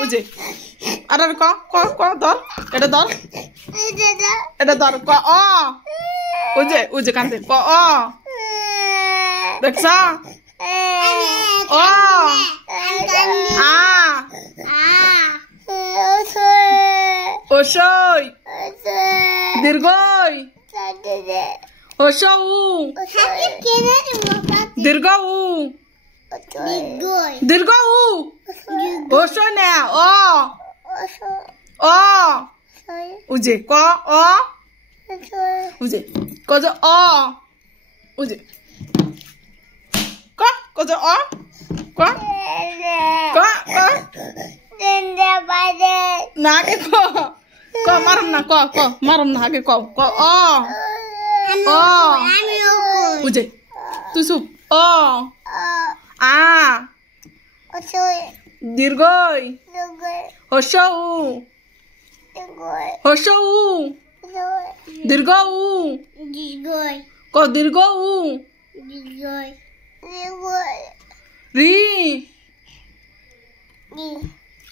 উজে আর ক ক ক ধর এটা ধর এটা ধর ক অ উজে উজে কান্দে ক অ দেখছ অ আ ওসই দীর্ঘই হসৌ দীর্ঘ উ দীর্ঘ উ হসই না অ অ উজে ক অ উজে ক যে অ উজে ক ক যে অ ক ক ক না আগে ক ক মারম না ক ক মারম না আগে ক ক অ অ উজে তুই চুপ অ আ দীর্ঘই হসৌ হসৌ দীর্ঘ উ ক দীর্ঘ উ রি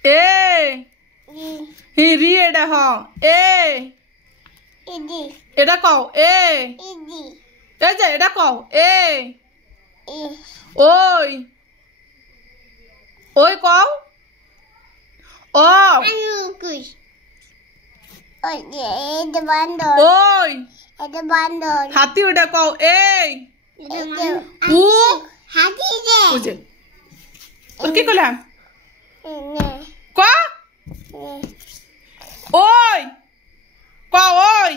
এ হি রি এটা হ এ এটা কও এ এই যে এটা কও এ ওই ওই কও অ ওই হাতি ওটা কও এই উ বুঝে তোর কি করলাম ক ওই ক ওই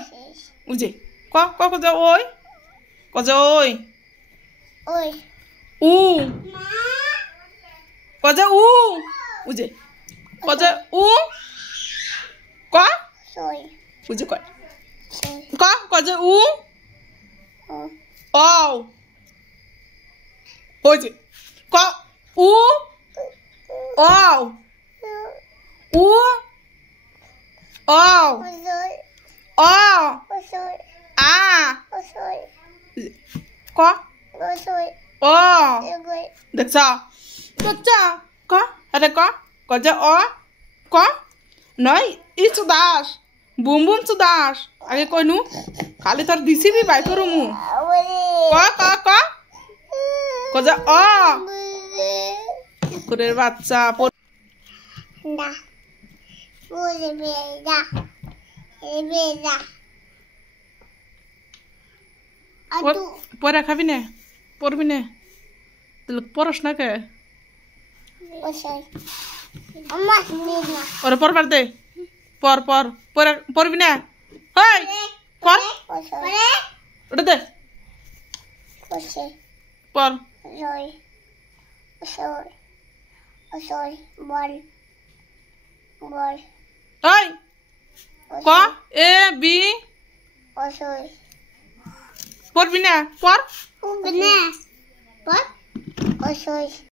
বুঝে ক ক ক যে ওই ক যে ওই উ ক যে উ বুঝে ক যে উ ক বুঝে ক ক ক যে উ ও বুঝে ক উ ও উ ও ও আ ক ও দেখছ দেখছ ক আরে ক ক যে অ ক নয় ই সুদাস বুম বুম সুদাস আগে কইনু খালি তোর দিছিবি বাই করমু ক ক ক ক যে অ কুকুরের বাচ্চা পরে খাবি না পড়বি না তুই পড়স না কে ওরে পড়বার দে পর পর পরে পড়বি না হেই পর ওটা দে পর এই ক এ বি পড়বি না পর